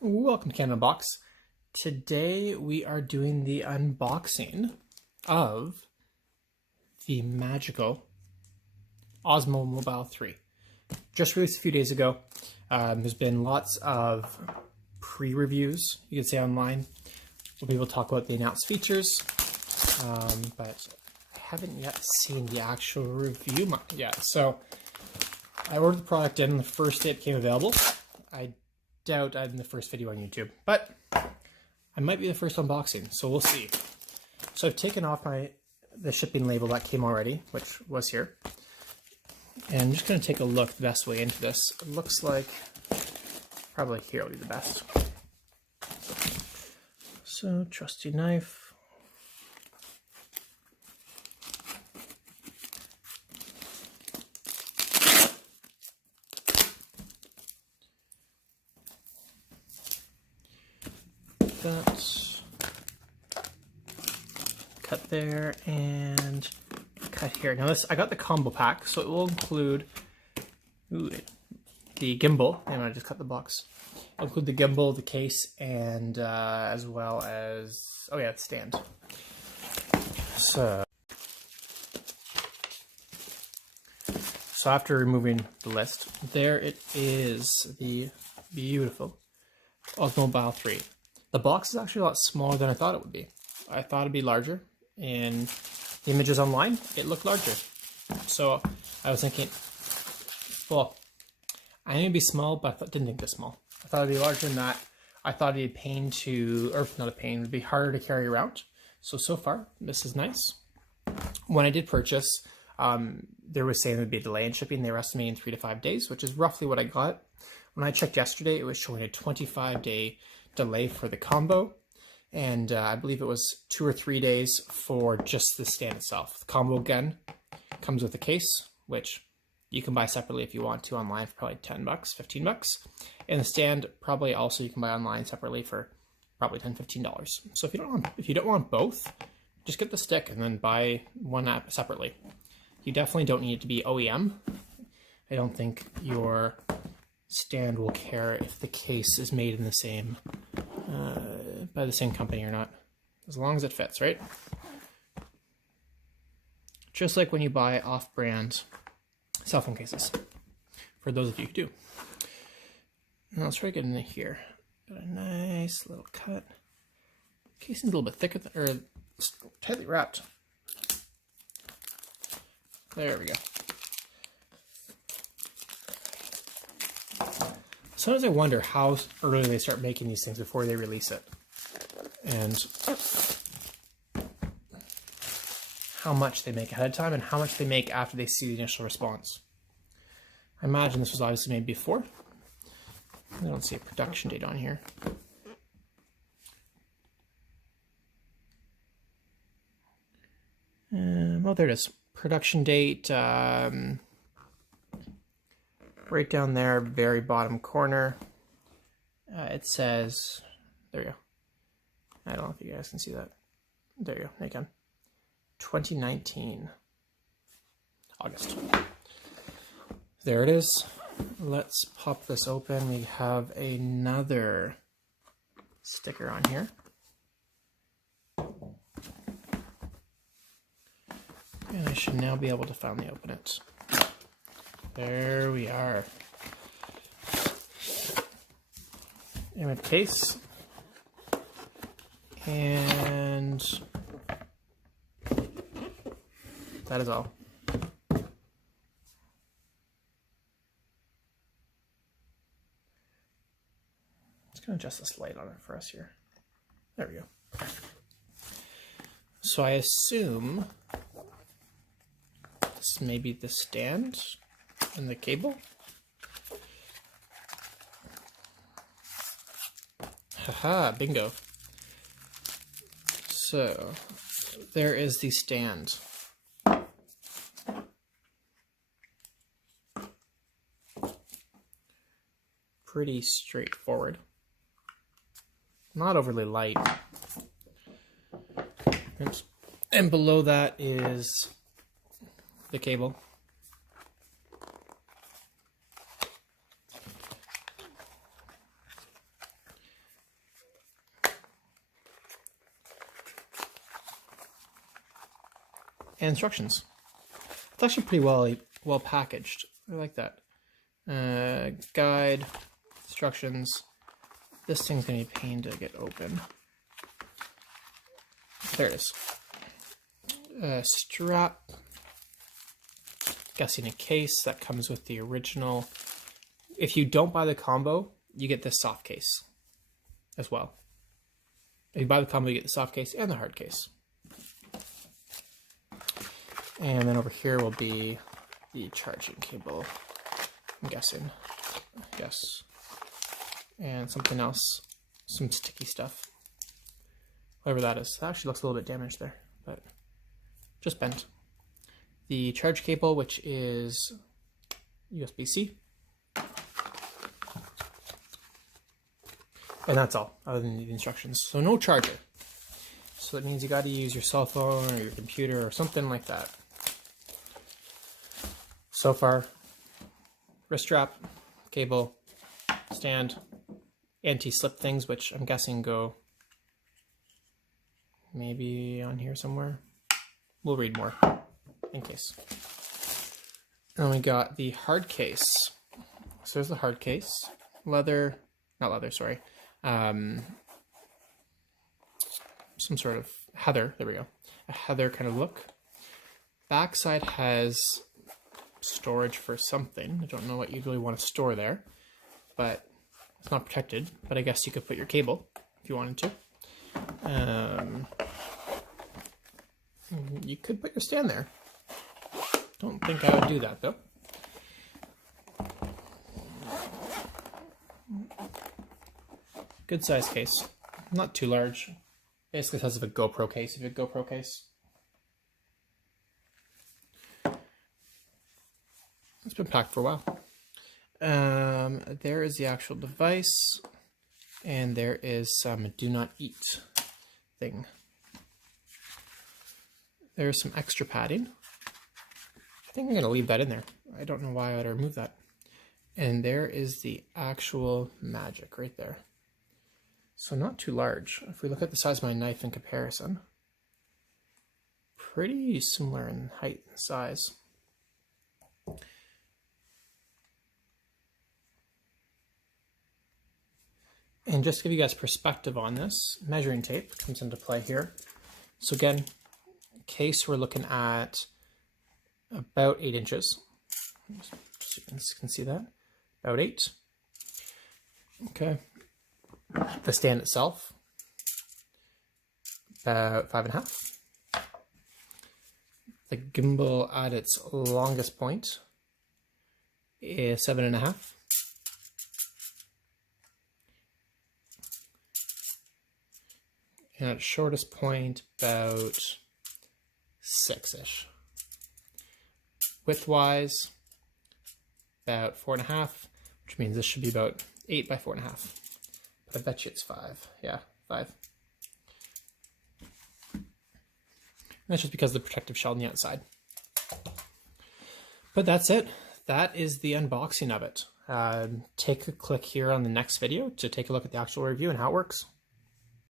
Welcome to Canada Box. Today we are doing the unboxing of the magical Osmo Mobile 3. Just released a few days ago. There's been lots of pre-reviews, you could say, online, where people talk about the announced features, but I haven't yet seen the actual review yet. So I ordered the product in the first day it became available. I doubt I'm the first video on YouTube, but I might be the first unboxing, so we'll see. So I've taken off the shipping label that came already, which was here, and I'm just going to take a look the best way into this. It looks like probably here will be the best. So trusty knife. That cut there and cut here. Now this, I got the combo pack, so it will include the gimbal, and I just cut the box. It'll include the gimbal, the case, and as well as, oh yeah, the stand. So after removing the list, there it is, the beautiful Osmo Mobile 3. The box is actually a lot smaller than I thought it would be. I thought it'd be larger. In the images online, it looked larger. So I was thinking, well, I knew it'd be small, but I didn't think this small. I thought it'd be larger than that. I thought it'd be a pain to, or not a pain, it'd be harder to carry around. So far, this is nice. When I did purchase, there was saying there'd be a delay in shipping. They were estimating 3 to 5 days, which is roughly what I got. When I checked yesterday, it was showing a 25-day delay for the combo, and I believe it was 2 or 3 days for just the stand itself. The combo, again, comes with a case, which you can buy separately if you want to online for probably 10 bucks, 15 bucks. And the stand probably also you can buy online separately for probably $10, $15. So if you don't want both, just get the stick and then buy one app separately. You definitely don't need it to be OEM. I don't think your stand will care if the case is made in the same by the same company or not, as long as it fits, right? Just like when you buy off-brand cell phone cases, for those of you who do. Now let's try to get in here. Got a nice little cut. Casing's a little bit thicker, or tightly wrapped. There we go. Sometimes I wonder how early they start making these things before they release it, and how much they make ahead of time and how much they make after they see the initial response. I imagine this was obviously made before. I don't see a production date on here. Well, there it is. Production date. Right down there, very bottom corner, it says, there you go. I don't know if you guys can see that. There you go, there you can. 2019, August. There it is. Let's pop this open. We have another sticker on here. And I should now be able to finally open it. There we are. And a case. And that is all. Just gonna adjust this light on it for us here. There we go. So I assume this may be the stand and the cable. Haha, bingo. So there is the stand. Pretty straightforward. Not overly light. Oops. And below that is the cable. and instructions. It's actually pretty well packaged. I like that. Guide, instructions. This thing's gonna be a pain to get open. There it is. Strap. Guessing a case that comes with the original. If you don't buy the combo, you get this soft case as well. If you buy the combo, you get the soft case and the hard case. And then over here will be the charging cable, I'm guessing. Yes. And something else, some sticky stuff. Whatever that is. That actually looks a little bit damaged there, but just bent. The charge cable, which is USB-C. And that's all, other than the instructions. So no charger. So that means you got to use your cell phone or your computer or something like that. So far, wrist strap, cable, stand, anti-slip things, which I'm guessing go maybe on here somewhere. We'll read more in case. And we got the hard case. So there's the hard case. Leather, not leather, sorry. Some sort of heather, there we go. A heather kind of look. Backside has storage for something. I don't know what you'd really want to store there, but it's not protected. But I guess you could put your cable if you wanted to. You could put your stand there. Don't think I would do that though. Good size case, not too large. Basically the size of a Gopro case, if you have a GoPro case. It's been packed for a while. There is the actual device, and there is some do not eat thing. There's some extra padding. I think I'm gonna leave that in there. I don't know why I would remove that. And there is the actual magic right there. So not too large. If we look at the size of my knife in comparison, pretty similar in height and size. And just to give you guys perspective on this, measuring tape comes into play here. So again, case we're looking at about 8 inches. So you can see that, about 8. Okay. The stand itself, about 5.5. The gimbal at its longest point is 7.5. And at its shortest point, about 6-ish. Width-wise, about 4.5, which means this should be about 8 by 4.5. But I bet you it's 5. Yeah, 5. And that's just because of the protective shell on the outside. But that's it. That is the unboxing of it. Take a click here on the next video to take a look at the actual review and how it works.